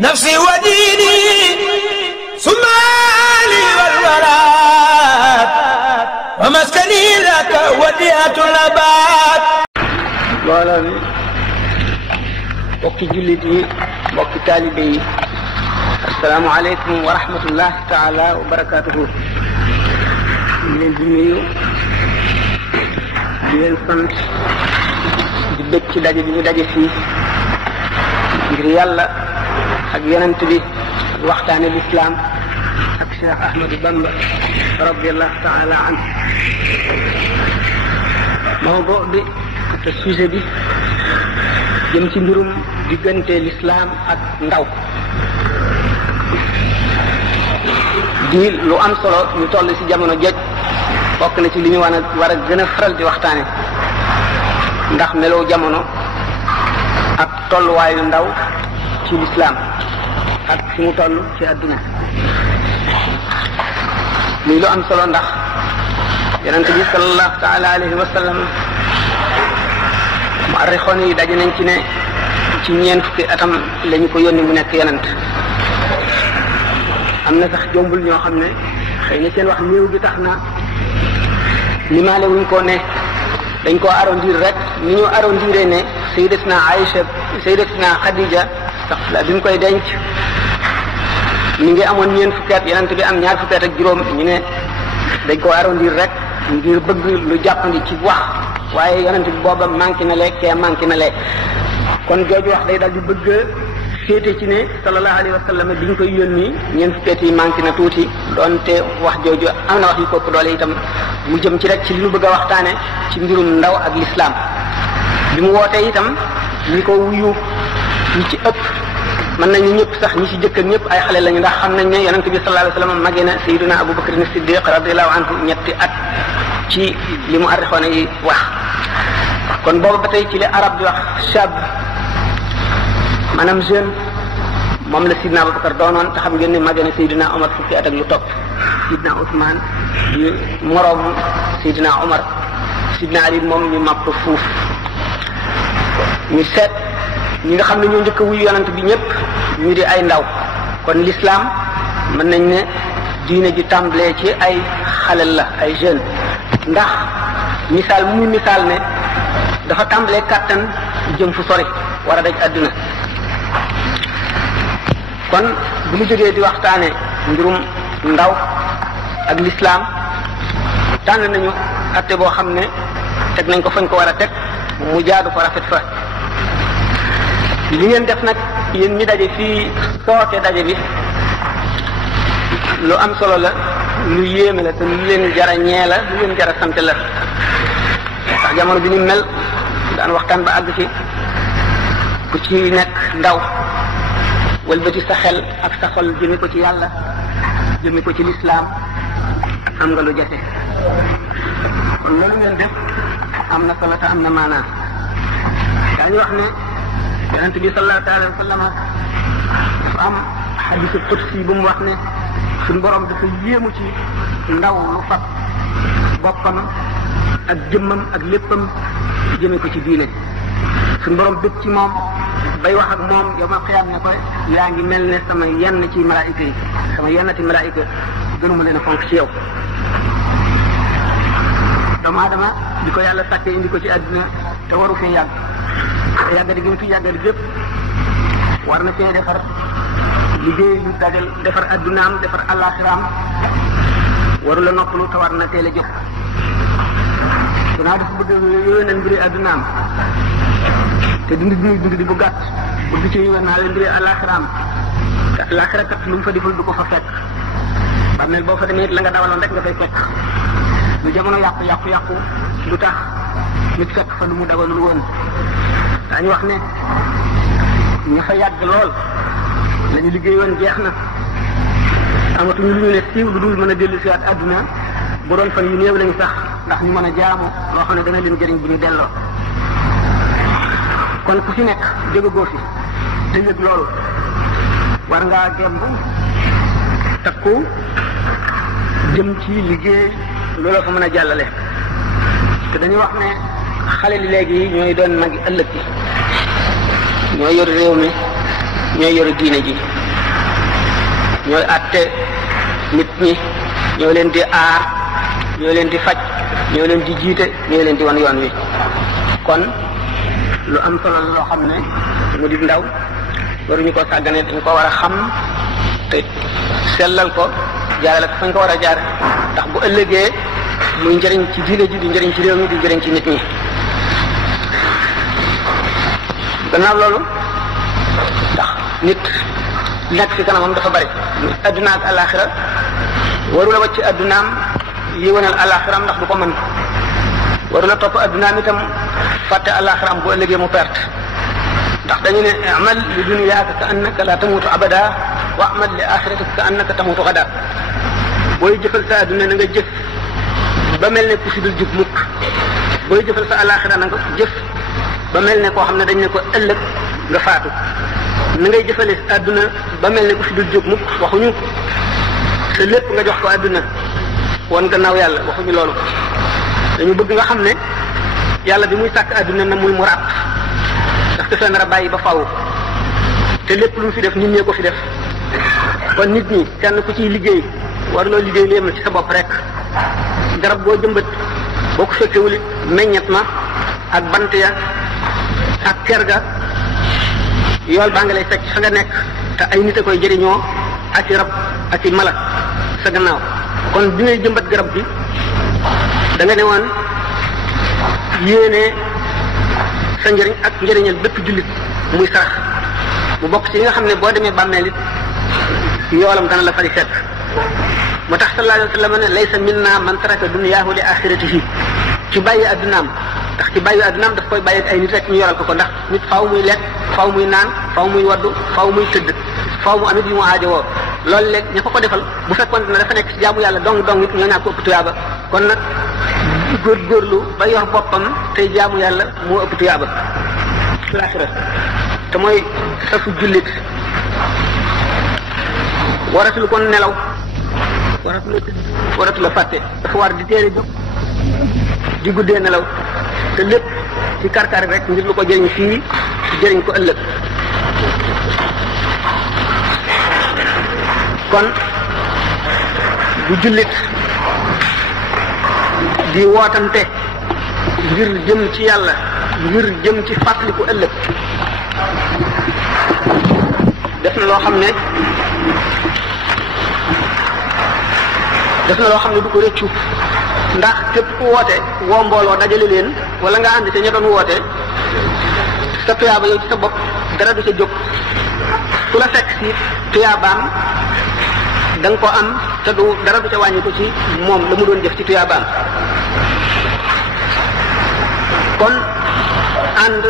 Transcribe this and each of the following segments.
نفسي وديني سمالي والورات ومسكني لك وديعة الأبات. mbooloo mi mbokki jullit yi mbokki taalibe yi asalaamualeykum wa rahmatullahi taala wa barakaatuhu. di leen di nuyu di leen sant di bëgg ci daje bi ñu daje fii ngir yàlla ak yonent bi ak waxtaane lislaam ak Cheikh Ahmadou Bamba radiallahu taala anhu. mawdu bi te sujet bi jëm ci mbirum diggante lislaam ak ndaw di lu am solo ñu toll ci jamono joj bokk na ci li ñu war a gën a faral di waxtaane ndax melow jamono ak tolluwaayu ndaw ci lislaam ak fi mu toll ci àdduna muy lu am solo ndax yonent bi sallallahu taala alayhi wa sallam mu arrixoon yi daje nañ ci ne ci ñeent fukki atam lañu ko yónni mu nekk yonent. am na sax jombul ñoo xam ne xëy na seen wax néew bi tax na limaale wuñ ko ne dañ koo arrondir rek ni ñu arrondiré ne sayyidatina Aïcha sayyidatina Khadija sax la bi mu koy denc mi ngi amoon ñeent fukki at yonent bi am ñaar fukki at ak juróom ñu ne dañ koo arrondir rek ngir bëgg lu jàppandi ci wax waaye yonent bi booba manqué na lee kee manqué na lee kon jooju wax day daal di bëgg féete ci ne sallallahu alayhi wa sallam bi ñu koy yónni ñeent fukki at yi manqué na tuuti doonte wax jooju am na wax yu kopp doole itam mu jëm ci rek ci li ñu bëgg a waxtaane ci mbirum ndaw ak lislaam bi mu wootee itam ñi ko wuyu ñi ci ëpp mën nañu ñëpp sax ñi ci jëkk ak ñëpp ay xale lañu ndax xam nañ ne yonent bi sallallahu alayhi wa sallam magee na sayyiduna Abu Bakr as-Siddiq radiyallahu anhu ñetti at ci li mu arrixoone yi wax. kon boobu ba tey ci li arab di wax shab maanaam jeune moom la Sidna Abu Bakar doonoon te xam ngeen ne magee na Seydina Omar fukki at ak lu topp. Sidna Ousmane di moroomu Seydina Omar Sidna Ali moom ñu màpp fuuf ñu seet ñi nga xam ne ñoo njëkk a wuyu yonent bi ñëpp ñu di ay ndaw kon l'islam mën nañ ne diine ji tàmbalee ci ay xalel la ay jeunes ndax misaal muy misaal ne dafa tàmbalee kàttan jëm fu sori war a daj àdduna. kon bu ñu jógee di waxtaane mbirum ndaw ak l'islam tànn nañu atte boo xam ne teg nañ ko fañ ko war a teg mu jaadu fa rafet fa. li ngeen def nag yéen ñi daje fii sooke daje bi lu am solo la lu yéeme la te lu leen jara ñee la lu leen jara sant la ndax jamono bi ni mel daan waxtaan ba àgg ci ku ci nekk ndaw walbati sa xel ak sa xol jëme ko ci yàlla jëme ko ci lislaam am nga lu jafe kon loolu ngeen def am na solo te am na maanaa daañu wax ne yonent bi sallallahu alayhi wa sallam dafa am xadiisu qudsi bu mu wax ne suñu borom dafa yéemu ci ndaw lu fab boppam ak jëmmam ak léppam jëme ko ci diine suñu borom bëgg ci moom bay wax ak moom yawmal qiyaam ne ko yaa ngi mel ne sama yenn ci malaayika yi sama yennati malaayika gënuma leen a fonk ci yow. doomu aadama di ko yàlla sàkkee indi ko ci àdduna te waru fee yàgg te yàggadi gi mu fi yàggadi gépp war na fee defar liggéey lu dajal defar addunaam defar àllaaxiraam waru la noppalu te war na teel a jóg gannaaw dafa bëgg yooyu na mbiri addunaam te dund bi muy dund di bu gàtt bëgg ci yooyu naa leen mbiri àllaaxiraam te àllaaxira kat lu mu fa deful du ko fa fekk bàmmeel boo fa demee la nga dawaloon rek nga fay fekk lu jamono yàqu lu tax nit fekk fa lu mu dagalul woon daañu wax ne ña fa yàgg lool lañu liggéey woon jeex na amatuñu lu ñu ne siiw lu dul mën a dellu si waat àdduna bu doon fan yu néew lañu sax ndax ñu mën a jaamu loo xam ne dana leen jëriñ bu ñu delloo. kon ku fi nekk jógagoo fi te yëg loolu war ngaa gemb takku jëm ci liggéey looloo fa mën a jàllale te dañuy wax ne xale li léegi ñooy doon magi ëllëg ñooy yor réew mi ñooy yore diine ji ñooy àtte nit ñi ñoo leen di aar ñoo leen di faj ñoo leen di jiite ñoo leen di wan yoon wi kon lu am solo loo xam ne mu di ndaw waruñu ko sàggane dañ ko war a xam te sellal ko jaarale ko fañ ko war a jaar ndax bu ëllëgee muy njëriñ ci diine ji di njëriñ ci réew mi di njëriñ ci nit ñi gannaaw loolu ndax nit nekk ci kanamam dafa bari adduna ak alaxira waru la wàcc addunaam yéwénal alaxiram ndax du ko mën waru la topp addunaam itam fàtte alaxiram bu ëllëgee mu perte ndax dañu ne amal li dunyaaka ka annaka la tamutu abada wa amal li axiratika ka annaka tamutu gada booy jëfal sa adduna na nga jëf ba mel ne ku fi dul jub mukk booy jëfal sa alaxira na nga jëf ba mel ne koo xam ne dañ ne ko ëllëg nga faatu na ngay jëfale adduna ba mel ne ku fi dul jóg mukk waxuñu te lépp nga jox ko adduna wan gannaaw yàlla waxuñu loolu dañu bëgg nga xam ne yàlla bi muy sàkk adduna na muy mu ràpp ndax dafa nar a bàyyi ba faw te lépp lu mu fi def nit ñee ko fi def kon nit ñi kenn ku ciy liggéey war loo liggéey léemal ci sa bopp rek garab boo jëmbat boo ko fekkewul meññet ma ak bant ya ak ker ga yool baa nga lay fekk fa nga nekk te ay nit a koy jëriñoo ak i rab ak i mala sa gannaaw kon bi ngay jëmbat garab bi da nga ne woon yéene sa njëriñ ak njëriñal bépp jullit muy sarax mu bokk ci yi nga xam ne boo demee bàmmeel it yoolam dana la fari fekk moo tax sallallahu alayhi wa sallam ne laysa minna man taraka dunyaahu li axiratihi ci bàyyi addunaam ndax ci bàyyi addunaam daf koy bàyyi ay nit rek ñu yoral ko ndax nit faaw muy lekk faaw muy naan faaw muy waddu faaw muy tëdd faaw mu amit yu mu aajowoo loolu léegi ña ko defal bu fekkoon ne dafa nekk ci jaamu yàlla dong nit ñoo ñaa ko ëpp tuyaaba kon nag góorgóorlu ba yor boppam tey jaamu yàlla moo ëpp tuyaaba laaxira te mooy safu jullit waratul kon nelaw waratul a fàtte dafa war di teere jóg di guddee nelaw te lépp ci karkar rek ngir lu ko jëriñ fii jëriñ ko ëllëg kon bu jullit di wootante ngir jëm ci yàlla ngir jëm ci fàttaliku ëllëg def na loo xam ne du ko rëccu ndax képp ku woote woo mbooloo dajale leen wala nga ànd te ña doon woote sa tuyaaba yow ci sa bopp dara du ca jóg ku la fekk si tuyaabaam da nga ko am te du dara du ca wàññi ko ci moom la mu doon jëf ci tuyaabaam kon ànd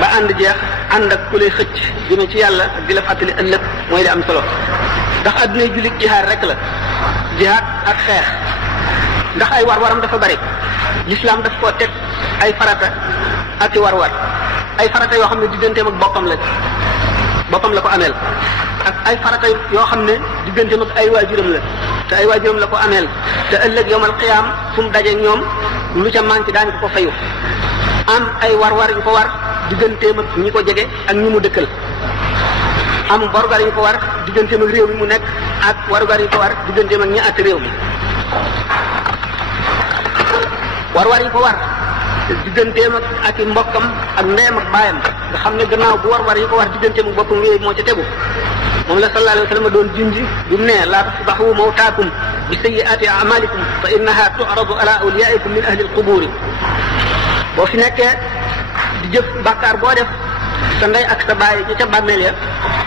ba ànd jeex ànd ak ku lay xëcc jëme ci yàlla ak di la fàttali ëllëg mooy li am solo ndax addunay jullit jihaad rek la jihaad ak xeex ndax ay war-waram dafa bari l'islam daf koo teg ay farata ak i war-war ay farata yoo xam ne digganteem ak boppam la ko ameel ak ay farata yoo xam ne digganteem ak ay waajuram la te ay waajuram la ko ameel te ëllëg yawmal qiyaam fu mu dajeeg ñoom lu ca manqué daañu ko fayu am ay war-war yu ko war digganteem ak ñi ko jege ak ñi mu dëkkal am warugar yu ko war digganteem ak réew mi mu nekk ak warugar yu ko war digganteem ak ñi àtt réew mi war-war yi ko war digganteem ak i mbokkam ak ndeyam ak baayam nga xam ne gannaaw bu war-war yi ko war digganteem ak boppam wéy moo ca tegu moom la sallallahu alayhi wa sallam doon junji bi mu ne laa tasbahu mawtaakum bi sayyi'aati a'maalikum fa innaha tu'radu ala awliyaa'ikum min ahli al-qubuuri boo fi nekkee di jëf bàkkaar boo def sa ndey ak sa baay ci ca bàmmeel ya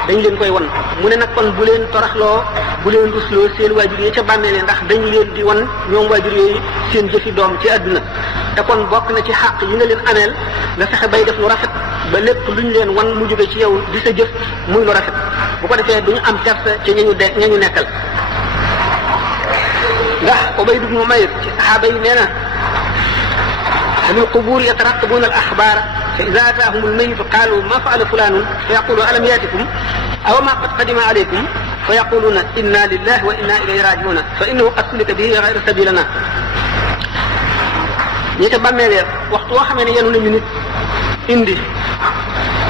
dañ leen koy won mu ne nag kon bu leen toraxloo bu leen rusloo seen waajur yi ca bàmmeel ya ndax dañu leen di won ñoom waajur yooyu seen jëfi doom ci àdduna te kon bokk na ci xàq yi nga leen ameel nga fexe bay def lu rafet ba lépp lu ñu leen wan mu jóge ci yow di sa jëf muy lu rafet bu ko defee duñu am kersa ci ñañu nekkal ndax Ubayd ibn Umayr ci saxaaba yi nee na ahlul qubuur yataraqabuuna al axbaara fa ida ataahum almayitu qaalu ma faala fulaanun fa yaqulu alam yaatikum aw ma qad qadima alaykum fa yaquluuna inna lillahi wa inna ilayhi raajiuna fa innahu qad sulika bihi gayra sabilana ñi ca bàmmeelee waxtu woo xamee ne yenu nañu nit indi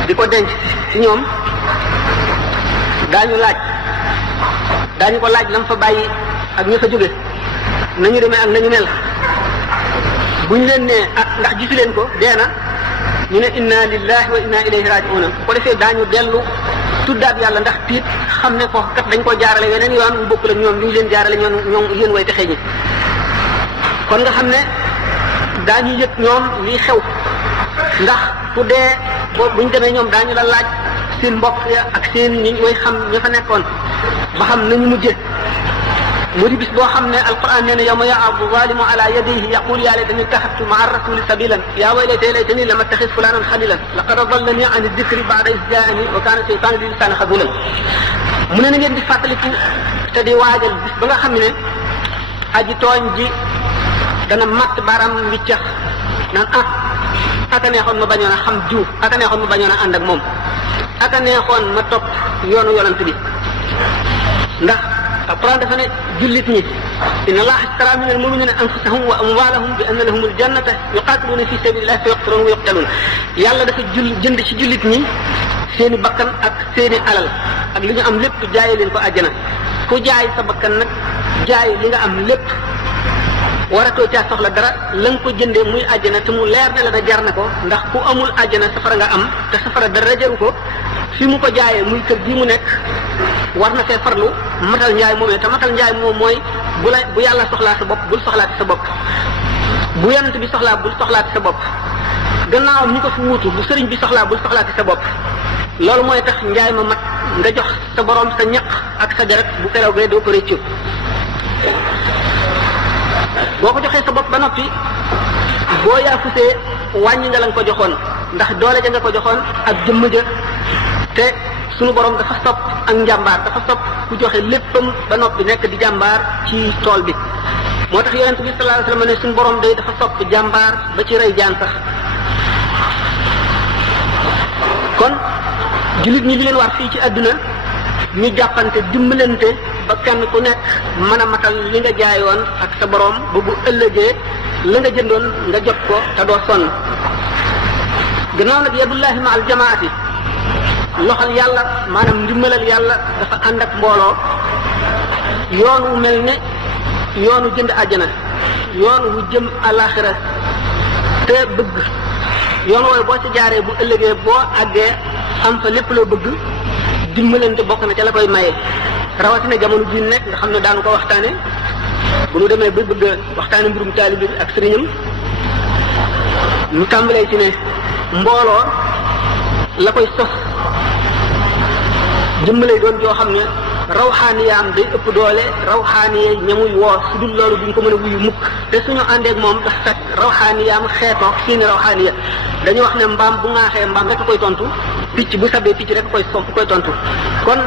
di ko denc ci ñoom daañu ko laaj lam fa bàyyi ak ña fa jóge nañu demee ak nañu mel buñ leen ne ndax gisu leen ko dee na ñu ne inna lillahi wa inna ilayhi raji'un bu ko defee daañu dellu tuddaat yàlla ndax tiit xam ne foofu kat dañ ko jaarale weneen yoon wu bokkul ak ñoom li ñu leen jaarale ñoom yéen way texee ñi kon nga xam ne daañu yëg ñoom lii xew ndax ku dee buñ demee ñoom daañu la laaj seen mbokk ya ak seen ñi way xam ña fa nekkoon ba xam nañu mujje mu di bis boo xam ne alquran nee na yawma ya'addu zalimu ala yadayhi yaqulu ya laytani ittakhadtu ma'a rasuli sabilan ya waylata laytani lam attakhidh fulanan khalilan laqad adallani an adh-dhikri ba'da idh ja'ani wa kana shaytanu lil insani khazulan mu ne na ngeen di fàttaliku te di waajal bis ba nga xam ne aji tooñ ji dana matt baaraam wiccax naan aka neexoon ma bañoon a xam jiw aka neexoon ma bañoon a ànd ak moom aka neexoon ma topp yoonu yonent bi ndax alquran dafa ne jullit ñi inna allaha ishtara min almu'minina anfusahum wa amwalahum bi anna lahum aljannata yuqatiluna fi sabilillahi fa yuqtaluna wa yuqtalun yàlla dafa jënd ci jullit ñi seeni bakkan ak seeni alal ak li ñu am lépp jaay leen ko àjjana ku jaay sa bakkan nag jaay li nga am lépp waratoo caa soxla dara la nga ko jëndee muy àjjana te mu leer ne la da jar na ko ndax ku amul àjjana safara nga am te safara dara jaru ko fi mu ko jaayee muy kër gi mu nekk war na fee farlu matal njaay moomee te matal njaay moom mooy bu yàlla soxlaa sa bopp bul soxlaati sa bopp bu yonent bi soxlaa bul soxlaati sa bopp gannaawam ñi ko fi wuutu bu sëriñ bi soxlaa bul soxlaati sa bopp loolu mooy tax njaay ma mat nga jox sa borom sa ñaq ak sa deret bu keroogee doo ko réccu boo ko joxee sa bopp ba noppi boo yaafusee wàññi nga la nga ko joxoon ndax doole ja nga ko joxoon ak jëmm ja te sunu borom dafa sopp ak njàmbaar dafa sopp ku joxe léppam ba noppi nekk di jàmbaar ci tool bi moo tax yonent bi sallallahu alayhi wasallam ne sunu borom day dafa sopp jàmbaar ba ci rey jaan sax kon jullit ñi li leen war fii ci àdduna ñu jàppante dimbalante ba kenn ku nekk mën a matal li nga jaayoon ak sa borom ba bu ëllëgee la nga jëndoon nga jot ko te doo sonn gannaaw nag yadullahi ma al jamaati loxal yàlla maanaam ndimbalal yàlla dafa ànd ak mbooloo yoon wu mel ne yoonu jënd àjjana yoon wu jëm alaxira te bëgg yoon wooyu boo ci jaaree bu ëllëgee boo àggee am fa lépp loo bëgg dimbalante bokk na ca la koy maye rawatina jamono ji nekk nga xam ne daanu ko waxtaane bu nu demee ba bëgg waxtaane mbirum taalibe bi ak sëriñam ñu tàmbalee ci ne mbooloo la koy sos jëmmalay doon joo xam ne rawxaaniyaam day ëpp doole rawxaaniye ñamuy woo su dul loolu duñ ko mën a wuyu mukk te suñu àndeek moom dafa fekk rawxaaniyaam xeetoog seeni rawxaaniya dañu wax ne mbaam bu ŋaaxee mbaam rek a koy tontu picc bu sabee picc rek koy tontu kon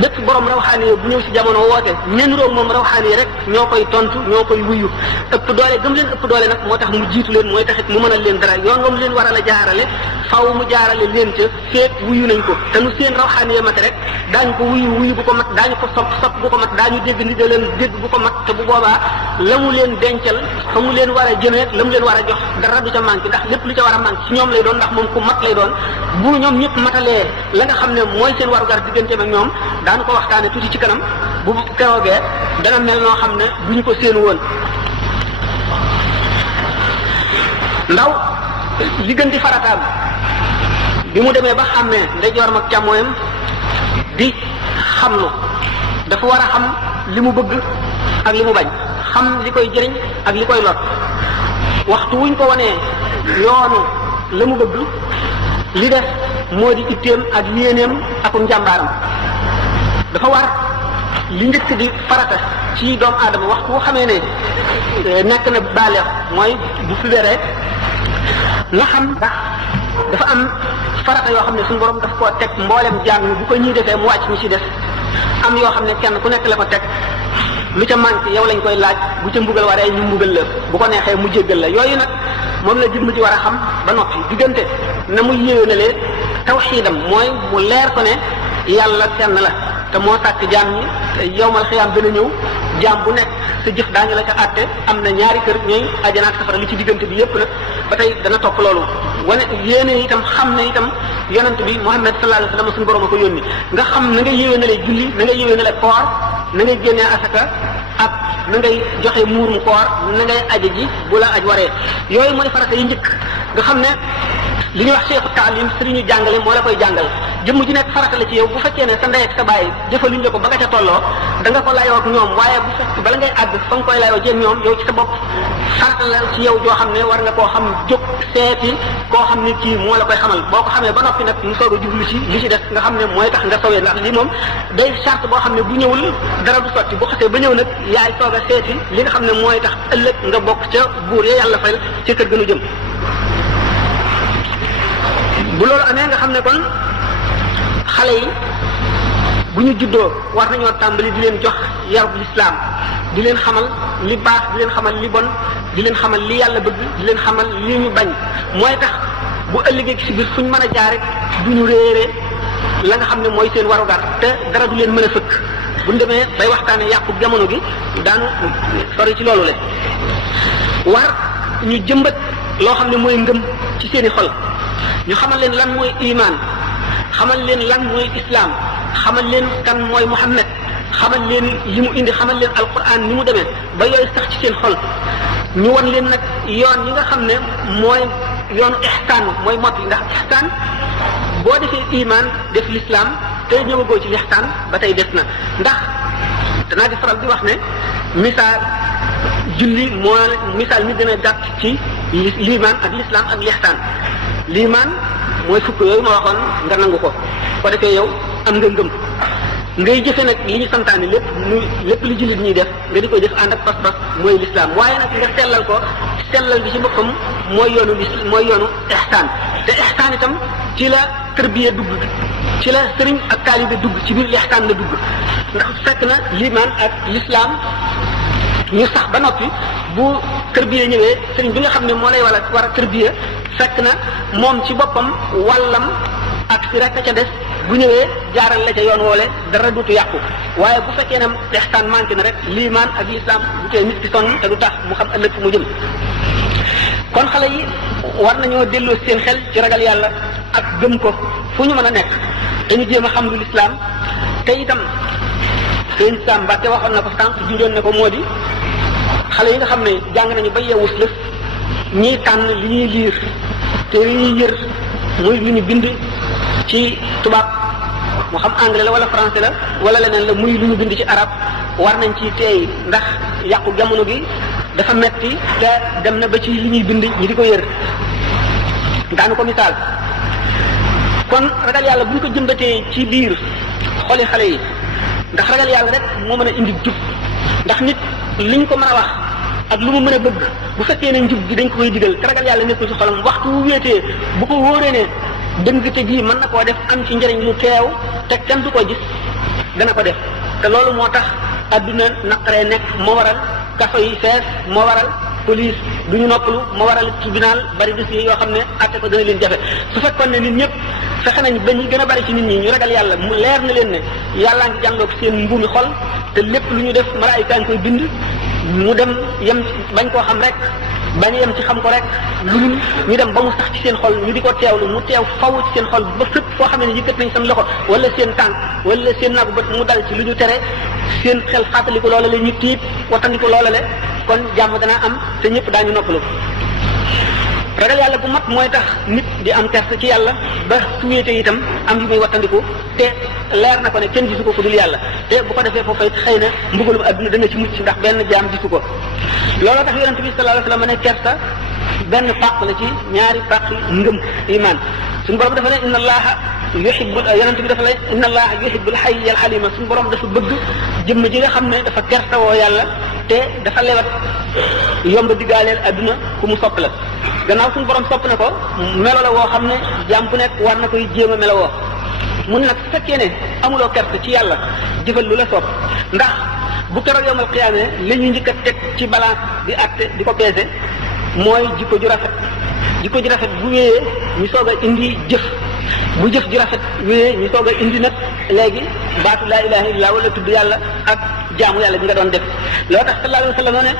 bépp borom rawxaaniye bu ñëw ci jamono woote ñen roog moom rawxaaniye rek ñoo koy tontu ñoo koy wuyu ëpp doole gëm leen ëpp doole nag moo tax mu jiitu leen mooy taxit mu mënal leen dara yoon moom leen war a la jaarale faw mu jaarale leen ca feek wuyu nañ ko te nu seen rawxaaniye mat rek daañu ko wuyu bu ko mat daañu ko sopp bu ko mat daañu dégg ndigalam dégg bu ko mat te bu boobaa la mu leen dencal fa mu leen war a jëmee la mu leen war a jox dara du ca manqué ndax lépp lu ca war a manqué ci ñoom lay doon ndax moom ku mat lay doon bu ñoom ñëpp matalee la nga xam ne mooy seen warugar digganteem ak ñoom daanu ko waxtaane tuuti ci kanam bu keroogee dana mel noo xam ne duñu ko séenu woon ndaw li gën di farataam bi mu demee ba xàmmee ndeyjooram ak càmmooyam di xamlu dafa war a xam li mu bëgg ak li mu bañ xam li koy jëriñ ak li koy lot waxtu wuñ ko wanee yoonu la mu bëgg li def moo di itteem ak yéeneem ak njàmbaaram dafa war li njëkk di farata ci doomu aadama waxtu wu xamee ne nekk na baaleex mooy bu fuberee na xam ndax dafa am farata yoo xam ne suñu borom daf koo teg mboolem jaam ñi bu ko ñuy defee mu wàcc ñu ci def am yoo xam ne kenn ku nekk la ko teg lu ca manqué yow lañ koy laaj bu ca mbugal waree ñu mbugal la bu ko neexee mu jéggal la yooyu nag moom la jëmm ji war a xam ba noppi diggante na mu yéwénalee tawxiidam mooy mu leer ko ne yàlla kenn la te moo sàkk jaam ñi te yowmal xiyaam dana ñëw jaam bu nekk sa jëf daañu la ca àtte am na ñaari kër ñooy àjjana ak safara li ci diggante bi yépp nag ba tey dana topp loolu wane yéene itam xam ne itam yonent bi Muhammad sallallahu alayhi wa sallam suñu borom a ko yónni nga xam na nga yéwee na lay julli na nga yéwee na lay koor na ngay génnee asaka ak na ngay joxe muurum koor na ngay aje ji bu la aj waree yooyu mooy farata yi njëkk nga xam ne li ñuy wax cheikhu taalim sëriñu jàngale moo la koy jàngal jëmm ji nekk farata la ci yow bu fekkee ne sa ndey ak sa baay jëfaluñ la ko ba nga ca tolloo da nga ko layoo ak ñoom waaye bu fekk bala ngay àgg fa nga koy layoo jéem ñoom yow ci sa bopp farata la ci yow joo xam ne war nga koo xam jóg seeti koo xam ne kii moo la koy xamal boo ko xamee ba noppi nag mu soog a jublu ci li ci des nga xam ne mooy tax nga sowee ndax lii moom day charte boo xam ne bu ñëwul dara du sotti bu xasee ba ñëw nag yaay soog a seeti li nga xam ne mooy tax ëllëg nga bokk ca buur ya yàlla fayal ca kër gënu jëm bu loolu amee nga xam ne kon xale yi bu ñu juddoo war nañoo tàmbali di leen jox yarub lislaam di leen xamal li baax di leen xamal li bon di leen xamal li yàlla bëgg di leen xamal li ñu bañ mooy tax bu ëllëgee ci biir fu ñu mën a jaar rek du ñu réere la nga xam ne mooy seen warugar te dara du leen mën a fëkk bu ñu demee bay waxtaane yàqu jamono gi daanu sori ci loolu le war ñu jëmbat loo xam ne mooy ngëm ci seeni xol ñu xamal leen lan mooy iman xamal leen lan mooy islam xamal leen kan mooy Muhammad xamal leen li mu indi xamal leen alquran ni mu demee ba yooyu sax ci seen xol ñu wan leen nag yoon yi nga xam ne mooy yoonu ihsaan mooy mot yi ndax ihsaan boo defee iman def l'islam te ñëwagoo ci l'ihsaan ba tey des na ndax danaa di faral di wax ne misaal julli moo misaal mi gën a gàtt ci liimaan ak l'islam ak l'ihsaan liimaan mooy fukk yooyu ma waxoon nga nangu ko ko defee yow am nga ngëm ngay jëfe nag li ñu santaane lépp li jullit ñuy def nga di koy def ànd ak pas-pas mooy l'islam waaye nag nga sellal ko sellal bi ci boppam mooy yoonu ihsaan te ihsaan itam ci la tërbiya dugg ci la sëriñ ak taalibe dugg ci biir ihsaan la dugg ndax fekk na liimaan ak l'islam ñu sax ba noppi bu tërbiya ñëwee sëriñ bi nga xam ne moo lay war a tërbiya fekk na moom ci boppam wàllam ak si rek ca des bu ñëwee jaaral la ca yoon woole dara dutu yàqu waaye bu fekkee ne ihsaan manqué na rek liimaan ak lislaam bu tee nit ki sonn te du tax mu xam ëllëg fu mu jëm kon xale yi war nañoo delloo seen xel ci ragal yàlla ak gëm ko fu ñu mën a nekk dañu jéem a xam lu lislaam te itam seen Sam Mbàkke waxoon na ko sànq junjoon ne ko moo di xale yi nga xam ne jàng nañu ba yeewus lëf ñiy tànn li ñuy liir te li ñuy yër muy lu ñu bind ci tubaab moo xam anglais la wala français la wala leneen la muy lu ñu bind ci arab war nañ ci teey ndax yàqu jamono gi dafa metti te dem na ba ci li ñuy bind ñi di ko yër daanu ko misaal kon ragal yàlla bu ñu ko jëmbatee ci biir xoli xale yi ndax ragal yàlla rek moo mën a indi jub ndax nit liñ ko mën a wax ak lu mu mën a bëgg bu fekkee ne njub gi dañ ko koy digal te ragal yàlla nekkul ci xolam waxtu wu wéetee bu ko wóoree ne dëngte gi mën na koo def am ci njëriñ lu teew te kenn du ko gis dana ko def te loolu moo tax adduna naqaree nekk moo waral kaso yi fees moo waral police du ñu noppalu moo waral tribunal bari dossier yoo xam ne atte ko dana leen jafe su fekkoon ne nit ñëpp fexe nañ ba ñi gën a bari ci nit ñi ñu ragal yàlla mu leer na leen ne yàllaa ngi jànloog seen mbuumi xol te lépp lu ñu def malaayika ngi koy bind mu dem yem bañ koo xam rek bañ yem ci xam ko rek lu ñu dem ba mu sax ci seen xol ñu di ko teewlu mu teew faw ci seen xol ba fépp foo xam ne yëkkat nañ seen loxo wala seen tànk wala seen nagu bët mu dal ci lu ñu tere seen xel fàttaliku loola le ñu tiit wattandiku loola le kon jàmm dana am te ñëpp daañu noppalu ragal yàlla bu mat mooy tax nit di am kersa ci yàlla ba su wéetee itam am yu muy wattandiku te leer na ko ne kenn gisu ko ku dul yàlla te bu ko defee foofu it xëy na mbugalum adduna dana ci mucc ndax benn jaam gisu ko looloo tax yonente bi sallallahu alayhi wasallam ne kersa benn pàq la ci ñaari pàq ngëm iman suñu borom dafa ne inna allaha yuhibbul yonente bi dafa ne inna allaha yuhibbul hayyal halima suñu borom dafa bëgg jëmm ji nga xam ne dafa kersa woo yàlla te dafa lewat yomb diggaaleel adduna ku mu sopp la gannaaw suñu borom sopp na ko melo la woo xam ne jaam bu nekk war na koy jéem a melo woo mun nag su fekkee ne amuloo kersa ci yàlla jëfal lu la sopp ndax bu keroog yawmal qiyaama la ñuy njëkk a teg ci balance di àtte di ko peese mooy jikko ju rafet jikko ju rafet bu wéyee ñu soog a indi jëf bu jëf ju rafet wéyee ñu soog a indi nag léegi baatu laa ilaha illallah wala tudd yàlla ak jaamu yàlla bi nga doon def loo tax sallallahu alayhi wa sallam ne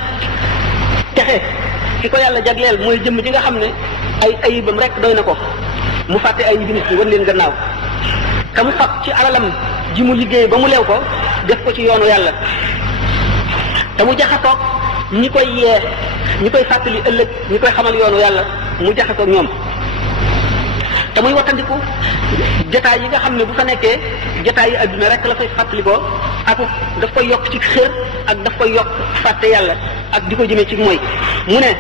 texe ki ko yàlla jagleel mooy jëmm ji nga xam ne ay ayibam rek doy na ko mu fàtte ayibi nit ñi wan leen gannaaw te mu fab ci alalam ji mu liggéey ba mu leew ko def ko ci yoonu yàlla te mu jaxasoog ñi koy yee ñi koy fàttali ëllëg ñi koy xamal yoonu yàlla mu jaxasoog ñoom te muy wattandiku jotaay yi nga xam ne bu fa nekkee jotaay yi adduna rek la fay fàttalikoo ak daf koy yokk ci xër ak daf koy yokk fàtte yàlla ak di ko jëmee ci mooy mu ne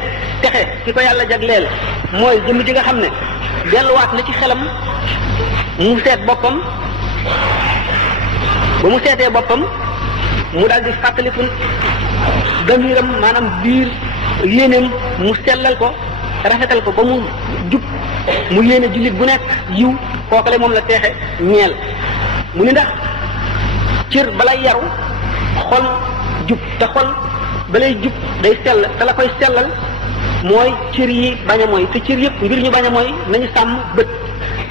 texe ki ko yàlla jagleel mooy jëmm ji nga xam ne delluwaat na ci xelam mu seet boppam ba mu seetee boppam mu daal di fàttaliku damiram maanaam biir yéeneem mu sellal ko rafetal ko ba mu jub mu yéene jullit bu nekk yiw kookale moom la teexe ñeel mu ni ndax cër balay yaru xol jub te xol balay jub day sell te la koy sellal mooy cër yi bañ a mooy te cër yëpp ngir ñu bañ a mooy nañu sàmm bët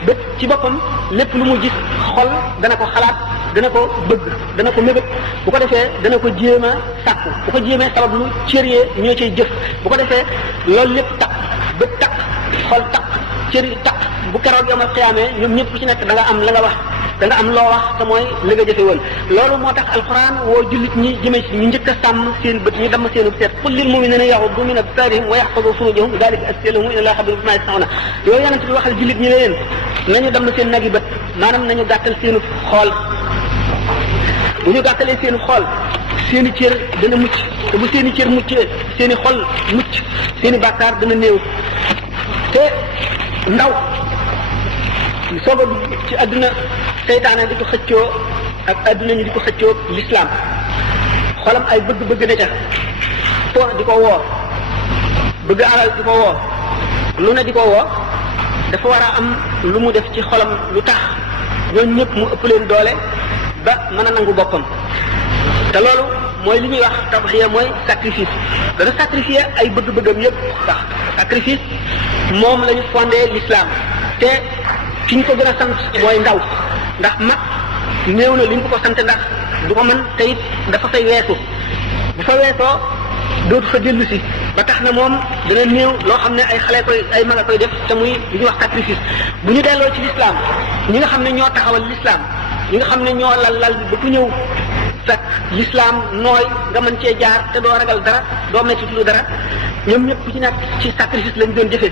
bët ci boppam lépp lu mu gis xol dana ko xalaat dana ko bëgg dana ko mébét bu ko defee dana ko jéem a sàkku bu ko jéemee sabab lu cër yee ñoo cay jëf bu ko defee loolu lépp takk bët takk xol takk cër yi takk bu keroog yomal xiyaamee ñoom ñëpp ku ci nekk da nga am la nga wax da nga am loo wax te mooy li nga jëfe woon loolu moo tax alquran woo jullit ñi jëme ci ñu njëkk a sàmm seen bët ñu damm seenu seet qul lil mu'minina yaghuddu min absarihim wa yahfazu furujahum dhalika azka lahum inna allaha khabirun bima yasna'un yooyu yonent bi waxal jullit ñi leen nañu damm seen nagi bët maanaam nañu gàttal seenu xool bu ñu gàttalee seenu xool seeni cër dana mucc te bu seeni cër muccee seeni xol mucc seeni bàkkaar dana néew te ndaw soog a dugg ci àdduna seytaane di ko xëccoo ak àdduna ñi di ko xëccoo l'islam xolam ay bëgg-bëgg na ca foo di ko woo bëgg alal di ko woo lu ne di ko woo dafa war a am lu mu def ci xolam lu tax ñooñu ñëpp mu ëpp leen doole ba mën a nangu boppam te loolu mooy li ñuy wax tabaxiya mooy sacrifice dana sacrifier ay bëgg-bëggam yëpp ndax sacrifice moom la ñu fondé l'islam te ki ñu ko gën a sant mooy ndaw ndax mag néew na li ñu ko sant ndax du ko mën te it dafa fay weesu bu fa weesoo dootu fa dellu si ba tax na moom dana néew loo xam ne ay xale koy ay mag a koy def te muy li ñuy wax sacrifice bu ñu delloo ci l'islam ñi nga xam ne ñoo taxawal l'islam ñi nga xam ne ñoo lal bi ba ku ñëw fekk l'islam nooy nga mën cee jaar te doo ragal dara doo metti lu dara ñoom ñëpp ku ci nekk ci sacrifice lañ doon jëfee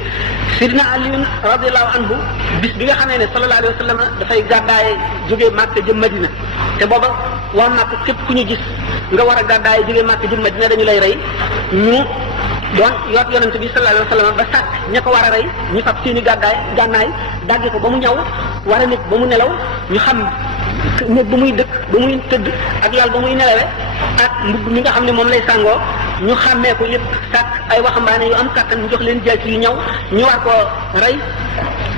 Sidina Aliyun radiyallahu anhu bis bi nga xamee ne sallallahu alayhi wa sallam dafay gàddaaye jógee Màkka jëm Madina te booba waa Màkka képp ku ñu gis nga war a gàddaaye jógee Màkka jëm Madina dañu lay rey ñu doon yoot yonente bi sallallahu alayhi wa sallam ba sàkk ña ko war a rey ñu fab seeni gànnaay dagge ko ba mu ñaw war a nekk ba mu nelaw ñu xam néeg ba muy dëkk ba muy tëdd ak lal ba muy nelawe ak mbubb mi nga xam ne moom lay sàngoo ñu xàmmee ko yëpp sàkk ay waxambaane yu am kàttan ñu jox leen jaasi yu ñaw ñu war koo rey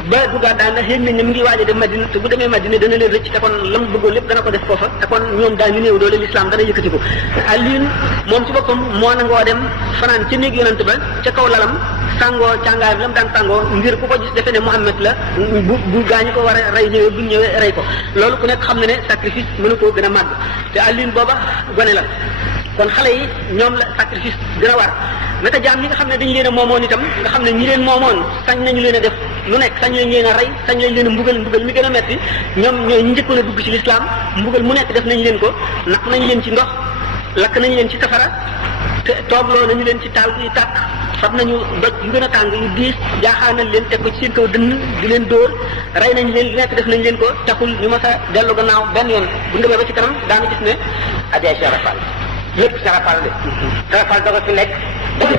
ba du gàddaa ndax yéeg nañ ne mu ngi waaj a dem Madina te bu demee Madina dana leen rëcc te kon la mu bëggoon lépp dana ko def foofa te kon ñoom daañu néew doole l'islam dana yëkkati ko Alioune moom ci boppam moo nangoo dem fanaan ca néeg yonent ba ca kaw lalam sàngoo càngaay bi la mu daan sàngoo ngir ku ko gis defe ne Muhammad la bu gaañu ko war a rey ñëwee bu ñëwee rey ko loolu ku nekk xam ne ne sacrifice mënu koo gën a màgg te Alioune booba gone la kon xale yi ñoom la sacrifice gën a war naka jaam ñi nga xam ne dañu leen a moomoon itam nga xam ne ñi leen moomoon sañ nañu leen a def lu nekk sañ lañ leen a rey sañ lañ leen a mbugal mi gën a metti ñoom ñooy ñi njëkkoon a dugg ci l'islam mbugal mu nekk def nañ leen ko nakk nañ leen ci ndox lakk nañ leen ci safara te toogloo nañu leen ci taal buy tàkk fab nañu doj yu gën a tàng yu diis jaaxaanal leen teg ko ci seen kaw dënn di leen dóor rey nañ leen lu nekk def nañ leen ko taxul ñu mas a dellu gannaaw benn yoon bu demee ba ci kanam daanu gis ne adee sarafal lépp sarafal de sarafal doga fi nekk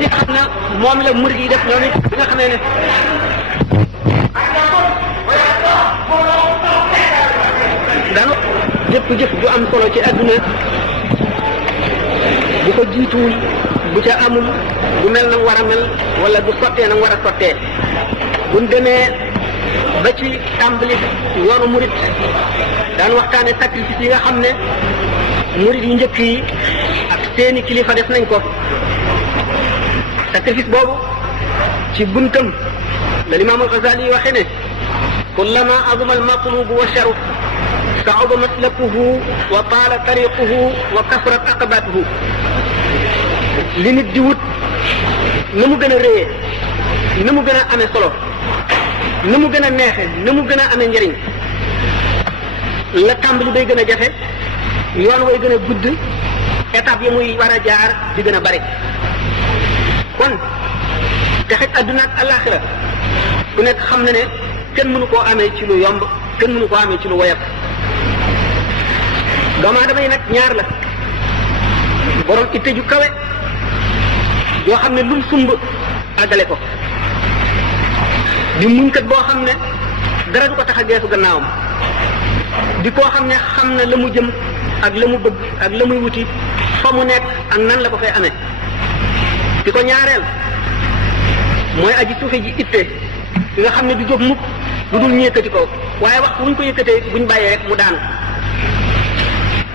ci xam na moom la murid yi def ñoom it bi nga xamee ne daanu jëpp jëf ju am solo ci àdduna bu ko jiituwul bu ca amul du mel na war a mel wala du sottee na war a sottee buñ demee ba ci tàmbali yoonu murid daan waxtaane sacrifice yi nga xam ne murid yu njëkk yi ak seeni kilifa def nañ ko sacrifice boobu ci buntam la Imaam al-Ghazali yi waxee ne kullama azuma almatlubu wa sharuf sa'uba maslakuhu wa taala tariquhu wa kasrat aqabatuhu li nit di wut na mu gën a réyee na mu gën a amee solo na mu gën a neexe na mu gën a amee njëriñ la tàmbali day gën a jafe yoon way gën a gudd étape yi muy war a jaar di gën a bari kon te xëj adduna ak alaxira ku nekk xam na ne kenn mënu koo amee ci lu yomb kenn mënu koo amee ci lu woyof doomu aadama yi nag ñaar la borom itte ju kawe yoo xam ne lu mu sumb àggale ko di muñkat boo xam ne dara du ko tax a geesu gannaawam di koo xam ne xam na la mu jëm ak la mu bëgg ak la muy wuti fa mu nekk ak nan la ko fay amee di ko ñaareel mooy aji suufe ji itte di nga xam ne du jóg mukk lu dul ñu yëkkati ko waaye wax buñ ko yëkkatee buñ bàyyee rek mu daanu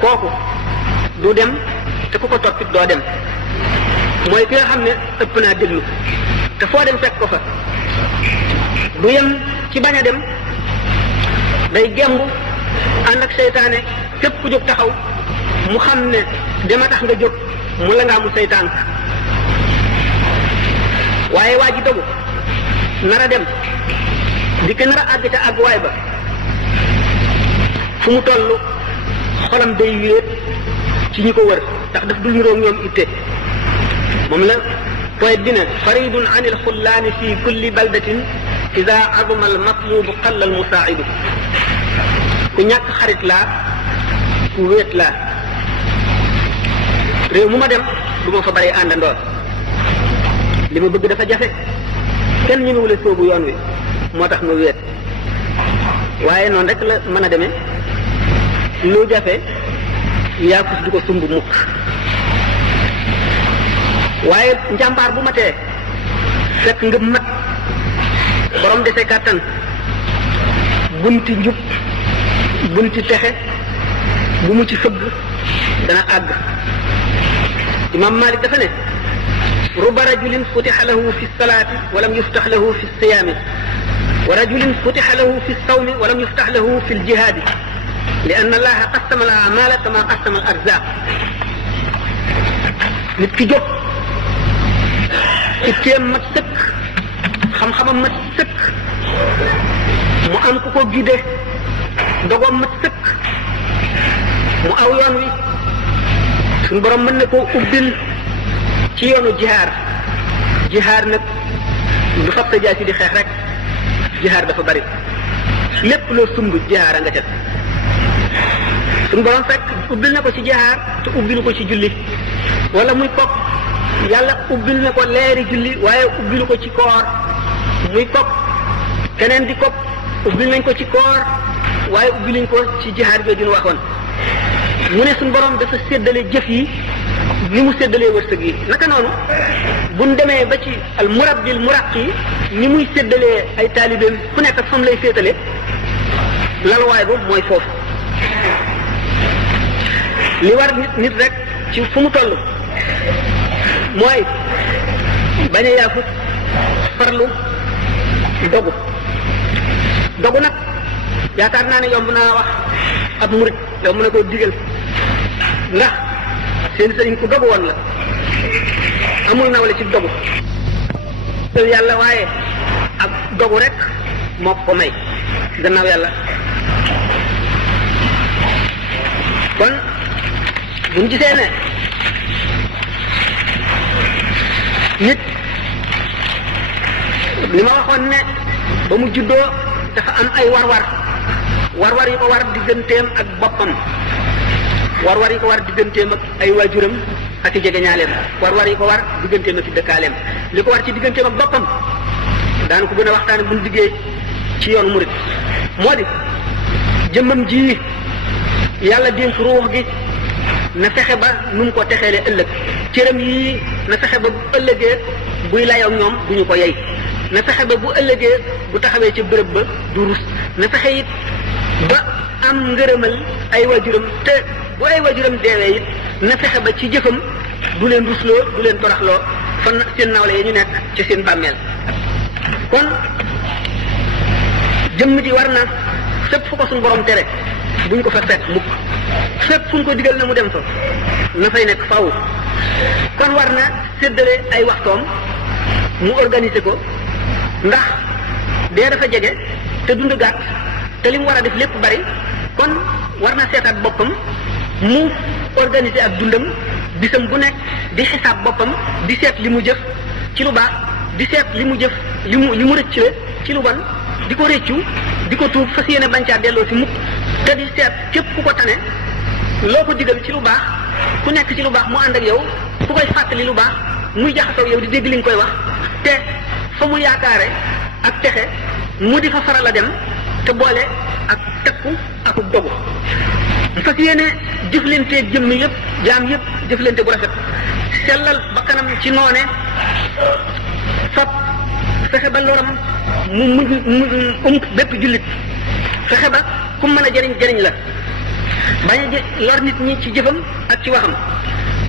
kooku du dem te ku ko toppit doo dem mooy ki nga xam ne ëpp naa déglu te foo dem fekk ko fa du yem ci bañ a dem day gemb ànd ak seytaane képp ku jóg taxaw mu xam ne dema tax nga jóg mu la nga amul seytaan waaye waa ji dogu nar a dem di ko nar a àgg ca àgguwaay ba fu mu toll xolam day wéet ci ñi ko wër ndax daf dul niroog ñoom itte moom la poète bi ne faridun an il xullaani fi kulli baldatin ida azuma al matlubu qalla al musaa'idu ku ñàkk xarit laa ku wéet laa réew mu ma dem du ma fa bari àndandoor li ma bëgg dafa jafe kenn ñu wula soobu yoon wi moo tax ma wéet waaye noonu rek la mën a demee lu jafe yaafus du ko sumb mukk waaye njàmbaar bu ma tee fekk nga mat borom dese kàttan bunti njub bunti texe bu mu ci fëgg dana àgg imam Malik dafa ne ruba rajulin futiha lahu fi salaati walam yuftax lahu fi siyaami wa rajulin futiha lahu fi sawmi walam yuftax lahu fi ljihaadi li anna allaha qasama al amala kama qasama al arzaq nit ki jóg itteem mat sëkk xam-xamam mat sëkk mu am ku ko gide dogoom mat sëkk mu aw yoon wi suñ borom mën na koo ubbil ci yoonu jihaar nag du fab sa jaasi di xeex rek jihaar dafa bari lépp loo sumb jihaar a nga ca suñ borom fekk ubbil na ko ci jihaar te ubbilu ko ci julli wala muy kopp yàlla ubbil na ko leeri julli waaye ubbilu ko ci koor muy kopp keneen di kopp ubbil nañ ko ci koor waaye ubbiluñ ko ci jihaar jooju ñu waxoon mu ne suñ borom dafa séddale jëf yi ni mu séddalee wërsëg yi naka noonu buñ demee ba ci al murabbil muraqi ni muy séddalee ay taalibeem ku nekk fam lay féetale lalwaay ba mooy foofu li war nit rek ci fu mu toll mooy bañ a yaafut farlu dogu nag yaakaar naa ne yomb naa wax ab murit yomb na koy digal ndax seen sëriñ ku dogu woon la amul nawle ci dogu tël yàlla waaye ak dogu rek moo ko may gannaaw yàlla kon buñ gisee ne nit li ma waxoon ne ba mu juddoo dafa am ay war-war yi ko war digganteem ak boppam war-war yi ko war digganteem ak ay waajuram ak i jegeñaaleem war-war yi ko war digganteem ak i dëkkaaleem li ko war ci digganteem ak boppam daan ko gën a waxtaane buñ diggee ci yoonu murit moo di jëmmam ji yàlla dénk ruux gi na fexe ba nu mu ko texeele ëllëg cëram yii na fexe ba bu ëllëgee buy layoo ñoom du ñu ko yey na fexe ba bu ëllëgee bu taxawee ci bërëb ba du rus na fexe it ba am ngërëmal ay waajuram te bu ay waajuram deewee it na fexe ba ci jëfam du leen rusloo du leen toraxloo fan seen nawle yi ñu nekk ci seen bàmmeel kon jëmm ji war na fépp fu ko suñu borom tere buñ ko fa fekk mukk fépp fu ñu ko digal na mu dem fa na fay nekk faaw kon war na séddale ay waxtoom mu organiser ko ndax dee dafa jege te dund gàtt te li mu war a def lépp bari kon war na seetaat boppam mu organiser ak dundam bisam bu nekk di xisaab boppam di seet li mu jëf ci lu baax di seet li mu jëf li mu rëccee ci lu bon di ko rëccu di ko tuub fas yéene bañ caa delloo si mukk te di seet képp ku ko tane loo ko digal ci lu baax ku nekk ci lu baax mu ànd ak yow ku koy fàttali lu baax muy jaxasoo yow di dégg li nga koy wax te fa mu yaakaare ak texe mu di fa faral a dem te boole ak tekku ak dogu fas yéene jëflanteeg jëmm yëpp jaam yëpp jëflante bu rafet sellal ba kanam ci noone fab fexe ba loram mu bépp jullit fexe ba ku mën a jëriñ la bañ a lor nit ñi ci jëfam ak ci waxam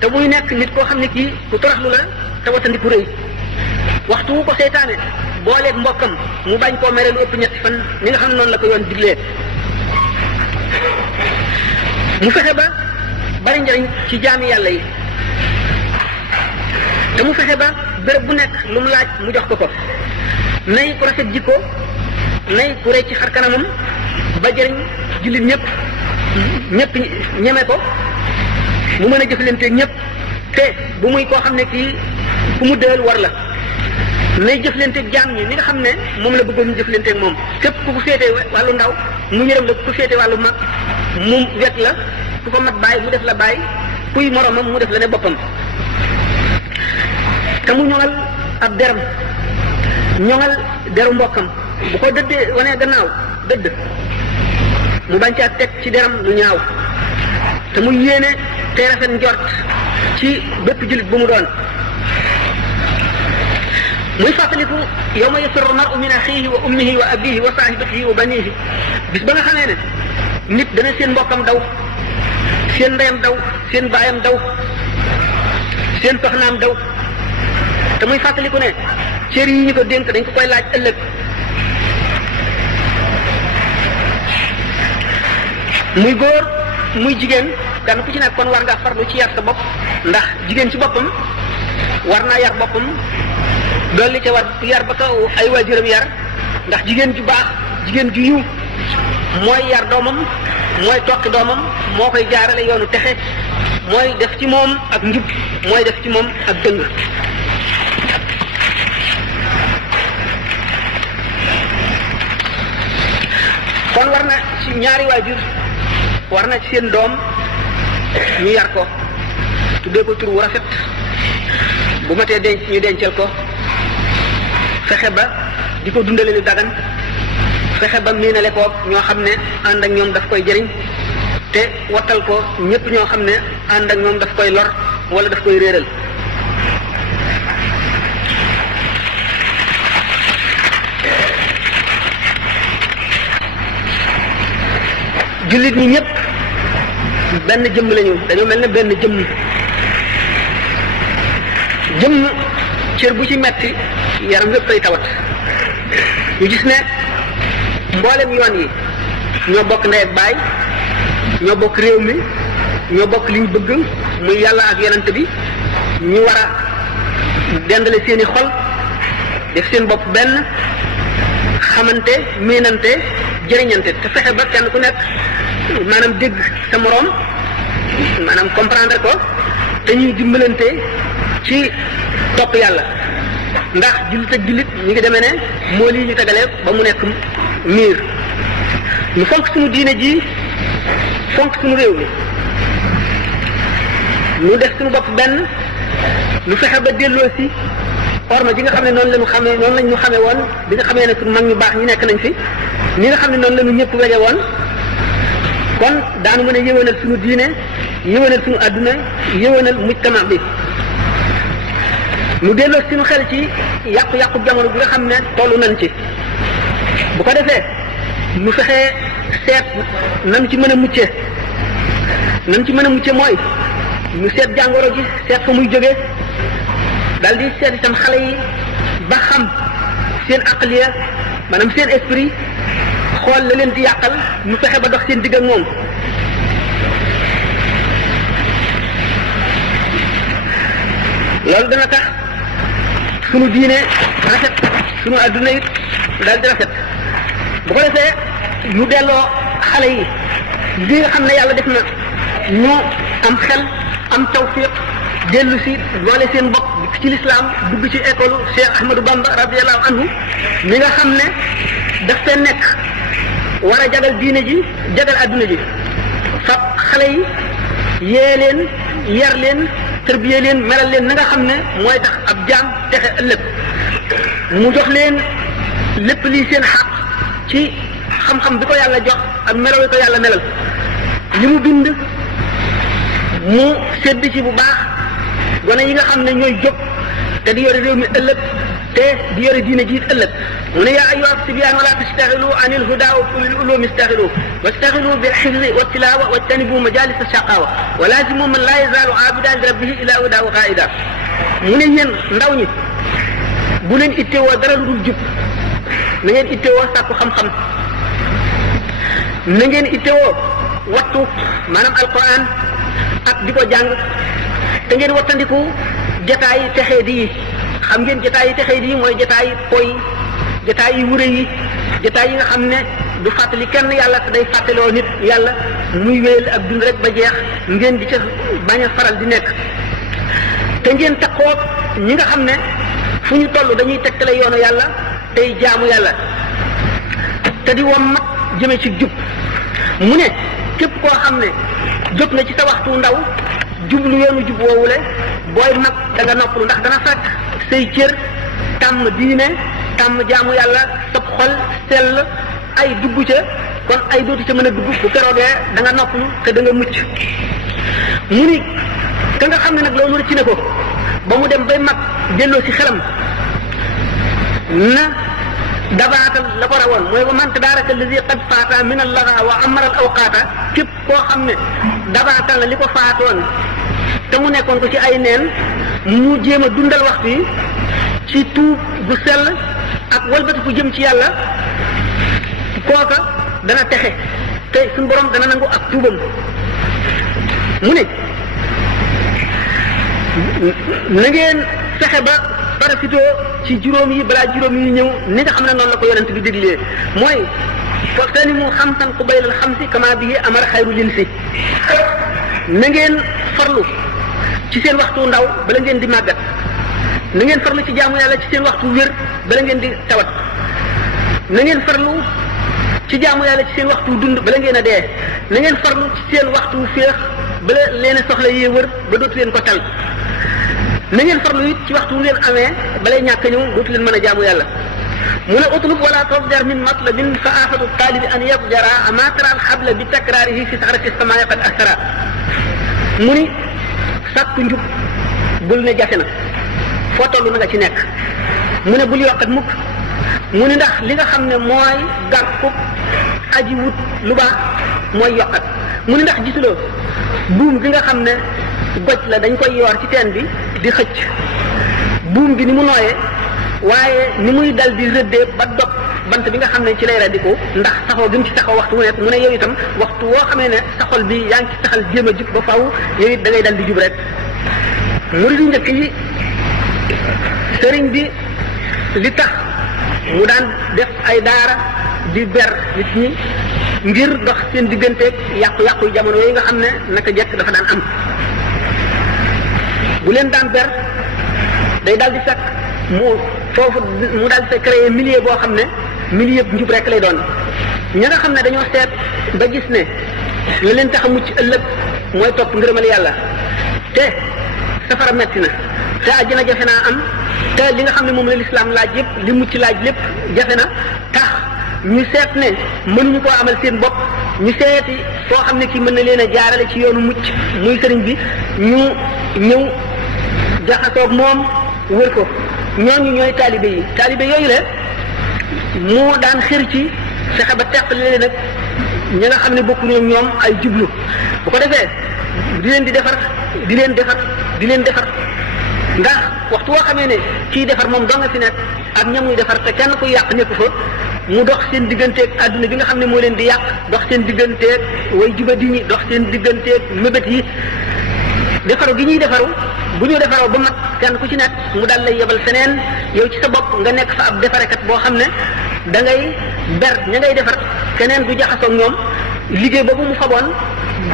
te muy nekk nit koo xam ne kii ku toroxlu la te watandiku rëy waxtu wu ko seytaane booleeg mbokkam mu bañ koo mere lu ëpp ñetti fan ni nga xam ne noonu la ko yoon diglee mu fexe ba bari njariñ ci jaami yàlla yi te mu fexe ba béréb bu nekk lu mu laaj mu jox ko nay ku rafet jikko nay ku rëy ci xar kanamam ba jëriñ jullit ñëpp ñeme ko mu mën a jëflanteeg ñëpp te bu muy koo xam ne kii ku mu dël war la nay jëflanteeg jaam ñi ni nga xam ne moom la bëggoon ñu jëflanteeg moom képp ku ko féete wàllu ndaw mu yërëm la ku ko féete wàllu mag mu wet la ku ko mat bàyyi mu def la bàyyi kuy moromam mu def la ne boppam te mu ñoŋal ab deram ñoŋal deru mbokkam bu ko dëddee wane gannaaw dëdd mu bañ caa teg ci deram lu ñaaw te mu yéene te rafet njort ci bépp jullit bu mu doon muy fàttaliku yawma yafirru mar'u min axiihi wa ummihi wa abiihi wa saahibatihi wa baniihi bis ba nga xamee ne nit dana seen mbokkam daw seen ndeyam daw seen baayam daw seen soxnaam daw te muy fàttaliku ne cër yi ñu ko dénk dañ ko koy laaj ëllëg muy góor muy jigéen kenn ku ci nekk kon war nga farlu ci yar sa bopp ndax jigéen ci boppam war naa yar boppam dolli ca war yar ba kaw ay waajuram yar ndax jigéen ju baax jigéen ju yiw mooy yar doomam mooy toqi doomam moo koy jaarale yoonu texe mooy def ci moom ak njub mooy def ci moom ak dëng kon war na ci ñaari waajur war na ci seen doom ñu yar ko tuddee ko tur wu rafet bu matee denc ñu dencal ko fexe ba di ko dundale lu dagan fexe ba miinale ko ñoo xam ne ànd ak ñoom daf koy jëriñ te wattal ko ñépp ñoo xam ne ànd ak ñoom daf koy lor wala daf koy réeral jullit ñi ñëpp benn jëmm lañu dañoo mel ne benn jëmm cër bu ci metti yaram yépp ay tawat ñu gis ne mboolem yoon yi ñoo bokk ndey ak baay ñoo bokk réew mi ñoo bokk li ñu bëgg muy yàlla ak yonent bi ñu war a dendale seeni xol def seen bopp benn xamante miinante jëriñante te fexe ba kenn ku nekk maanaam dégg sa moroom maanaam comprendre ko te ñuy dimbalante ci topp yàlla ndax jullit ak jullit ñu ngi demee ne moo lii ñu tegalee ba mu nekk miir ñu fonk suñu diine ji fonk suñu réew mi ñu def suñu bopp benn ñu fexe ba delloo si orma ji nga xam ne noonu lañu xamee noonu lañ ñu xamee woon bi nga xamee ne suñu mag ñu baax ñu nekk nañ fi ñi nga xam ne noonu lañu ñëpp wege woon kon daanu mën a yéwénal suñu diine yéwénal suñu àdduna yéwénal mujtama bi ñu delloo suñu xel ci yàqu-yàqu jamono bi nga xam ne tollu nañ ci bu ko defee ñu fexee seet nan ci mën a mucce mooy ñu seet jàngoro ji seet fa muy jóge dal di seet itam xale yi ba xam seen aqliya maanaam seen esprit xool la leen di yàqal mu fexe ba dox seen digg ak moom. loolu dana tax sunu diine rafet sunu adduna it daal di rafet bu ko defee ñu delloo xale yi li nga xam ne yàlla def na ñu am xel am tawfiq dellu si boole seen bopp ci lislaam dugg ci école Cheikh Ahmadou Bamba radiyallahu anhu mi nga xam ne daf fee nekk war a jagal diine ji jagal adduna ji fab xale yi yee leen yar leen tërbiye leen melal leen na nga xam ne mooy tax ab jaam texe ëllëg mu jox leen lépp lii seen xaq ci xam-xam bi ko yàlla jox ak melal bi ko yàlla melal li mu bind mu sedd ci bu baax gone yi nga xam ne ñooy jóg te di yore réew mi ëllëg te di yore diine ji ëllëg mu ne yaa ayyuha sibyaan wala tastaxilu anil huda wa ulil ulumi istaxilu wastaxilu bil xifzi wa tilawa wajtanibu majalis shaqawa wa lazimu man laa yazaalu aabidan li rabbihi ila huda wa qaida mu ne yéen ndaw ñi bu leen ittewoo dara lu dul jub na ngeen ittewoo sàkku xam-xam na ngeen ittewoo wattu maanaam alquran ak di ko jàng te ngeen wattandiku jataay yi texee di yi xam ngeen jataay yi texee di yi mooy jataay yi poy jataay yi wure yi jataay yi nga xam ne du fàttali kenn yàlla te day fàttaloo nit yàlla muy wéyal ak dund rek ba jeex ngeen di ca bañ a faral di nekk te ngeen taxoo ñi nga xam ne fu ñu toll dañuy tegtale yoonu yàlla tey jaamu yàlla te di wom mat jëme ci jub mu ne képp koo xam ne jóg na ci sa waxtu ndaw jublu yoonu jub woowule booy mag da nga noppalu ndax dana fekk say cër tàmm diine tàmm jaamu yàlla sab xol sell ay dugg ca kon ay dootu ca mën a dugg bu keroogee da nga noppalu te da nga mucc mu ni ka nga xam ne nag loolu rëcc na ko ba mu dem bay mag delloo ci xelam na dabaatal la ko rawoon mooy wa man tadaraka allazi qad faata min allaga wa amara al awqaata képp koo xam ne dabaatal na li ko faatoon te mu nekkoon ko ci ay neen mu jéem a dundal waxtu yi ci tuub bu sell ak walbati fu jëm ci yàlla kooka dana texe te suñu borom dana nangu ak tuubam mu ne na ngeen fexe ba parasito ci juróom yi balaa juróom yi ñëw ni nga xam ne noonu la ko yonent bi déglee mooy foftani mu xamsan qubaylal xamsi kama bihi amara xayru linsi na ngeen farlu ci seen waxtu ndaw bala ngeen di màggat na ngeen farlu ci jaamu yàlla ci seen waxtu wér bala ngeen di tawat na ngeen farlu ci jaamu yàlla ci seen waxtu dund bala ngeen a dee na ngeen farlu ci seen waxtu féex bala leen soxla yee wër ba dootu leen ko tal na ngeen farlu it ci waxtu leen amee balay ñàkk ñëw dootu leen mën a jaamu yàlla mu ne utlub wala tadjar min matlabin fa afatu taalibi an yabjara ama tara al xabla bi takraarihi fi saxrati samaaya qad asara mu ni sàkku njub bul ne jafe na foo toll na nga ci nekk mu ne bul yokkat mukk mu ne ndax li nga xam ne mooy gàkku aji wut lu baax mooy yokkat mu ne ndax gisuloo buum gi nga xam ne goj la dañ koy yoor ci teen bi di xëcc buum gi ni mu nooyee waaye ni muy dal di rëddee ba dog bant bi nga xam ne ci lay radiku ndax saxoo gëm ci saxoo waxtu mu nekk mu ne yow itam waxtu woo xamee ne sa xol bi yaa ngi ci saxal jéem a jub ba faw yow it da ngay dal di jub rek muridu njëkk yi sëriñ bi li tax mu daan def ay daara di ber nit ñi ngir dox seen digganteeg yàqu-yàqu jamono yooyu nga xam ne naka jekk dafa daan am bu leen daan ber day daal di fekk mu foofu mu daal di fekk créer milieu boo xam ne milieu njub rek lay doon ña nga xam ne dañoo seet ba gis ne la leen tax a mucc ëllëg mooy topp ngërëmal yàlla te safara metti na te àjjana jafe naa am te li nga xam ne moom la lislaam laaj yëpp li mucc laaj lépp jafe na tax ñu seet ne mënuñu koo amal seen bopp ñu seeti foo xam ne kii mën na leen a jaarale ci yoonu mucc muy sëriñ bi ñu ñëw jaxasoog moom wër ko ñooñu ñooy taalibe yi taalibe yooyu la moo daan xër ci fexe ba teqali leen ak ñi nga xam ne bokkuñu ñoom ay jublu bu ko defee di leen di defar di leen defar di leen defar ndax waxtu woo xamee ne kii defar moom doo nga fi nekk ak ñamuy defar te kenn kuy yàq nekku fa mu dox seen digganteeg adduna bi nga xam ne moo leen di yàq dox seen digganteeg way jubadi ñi dox seen digganteeg mébét yi defaru gi ñuy defaru bu ñu defaroo ba mat kenn ku ci nekk mu daal lay yebal feneen yow ci sa bopp nga nekk fa ab defarekat boo xam ne da ngay ber ña ngay defar keneen du jaxasoo ak ñoom liggéey boobu mu faboon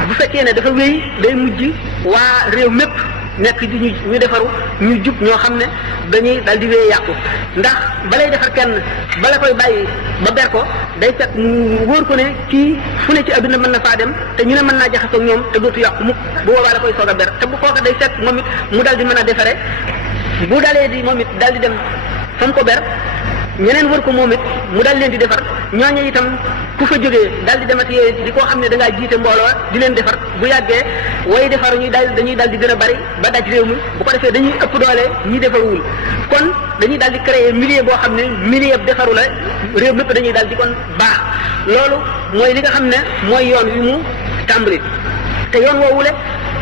bu fekkee ne dafa wéy day mujj waa réew mépp nekk di ñu defaru ñu jub ñoo xam ne dañuy daal di wéy yàqu ndax balay defar kenn bala koy bàyyi ba ber ko day fekk mu wóor ko ne kii fu ne ci adduna mën na faa dem te ñu ne mën naa jaxasoo ak ñoom te dootu yàqu mukk bu boobaa la koy soog a ber te bu kooka day fekk moom it mu dal di mën a defare bu dalee di moom it daal di dem fa mu ko ber ñeneen wër ko moom it mu dal leen di defar ñooñu itam ku fa jógee daal di demati di koo xam ne da ngaa jiite mbooloo di leen defar bu yàggee way defar dañuy daal di gën a bari ba daj réew mi bu ko defee dañuy ëpp doole ñi defaruwul kon dañuy daal di créer milieu boo xam ne milieu defaru la réew mépp dañuy daal di kon baax loolu mooy li nga xam ne mooy yoon wi mu tàmbali te yoon woowule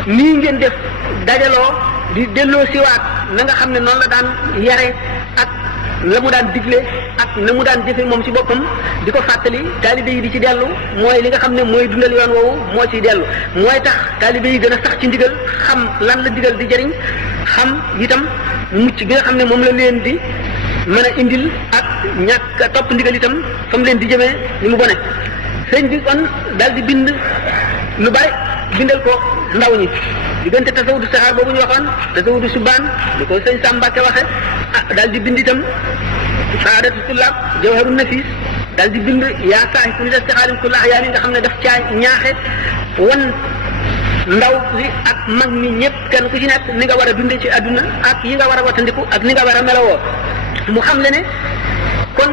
nii ngeen def dajaloo di delloo siwaat na nga xam ne noonu la daan yare ak la mu daan digle ak na mu daan jëfe moom ci boppam di ko fàttali taalibe yi di ci dellu mooy li nga xam ne mooy dundal yoon woowu moo ciy dellu mooy tax taalibe yi gën a sax ci ndigal xam lan la digal di jëriñ xam itam mucc gi nga xam ne moom la leen di mën a indil ak ñàkk a topp ndigal itam fa mu leen di jëmee ni mu bone sëñ bi kon daal di bind lu bari bindal ko ndaw ñi diggante tasawudu saxaar boobu ñu waxoon tasawudu subaan di ko sëñ Sàmbake waxe daal di bind itam saadatu tullaab jawharu nafis daal di bind yaa saahi ku ni def saxaarim kulla yaa ni nga xam ne daf caa ñaaxe wan ndaw li ak mag ñi ñëpp kenn ku ci nekk ni nga war a dundee ci àdduna ak yi nga war a wattandiku ak ni nga war a melowoo mu xam le ne kon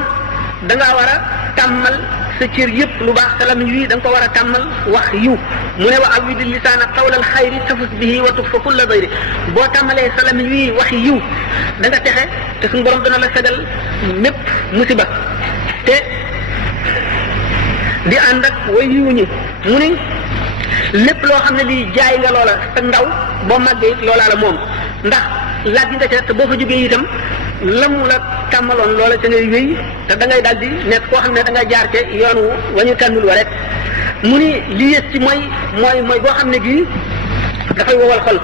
da ngaa war a tàmmal sa cër yëpp lu baax te lamiñ wi da nga ko war a tàmmal wax yiw mu ne wa awidi lisaana qawlal xayri tafus bihi wa tukfa kulla dayri boo tàmmalee sa lamiñ wi waxi yiw da nga texe te suñu borom dana la fegal mépp musiba te di ànd ak way yiw ñi mu ni lépp loo xam ne lii jaay nga loola sa ndaw boo màggee it loolaa la moom ndax laaj nga ca te boo fa jógee itam la mu la tàmmaloon loola ca ngay wéy te da ngay daal di nekk koo xam ne da nga jaar ca yoon wu wañu tànnul wa rek mu ni li yées ci mooy boo xam ne gii dafay wowal xol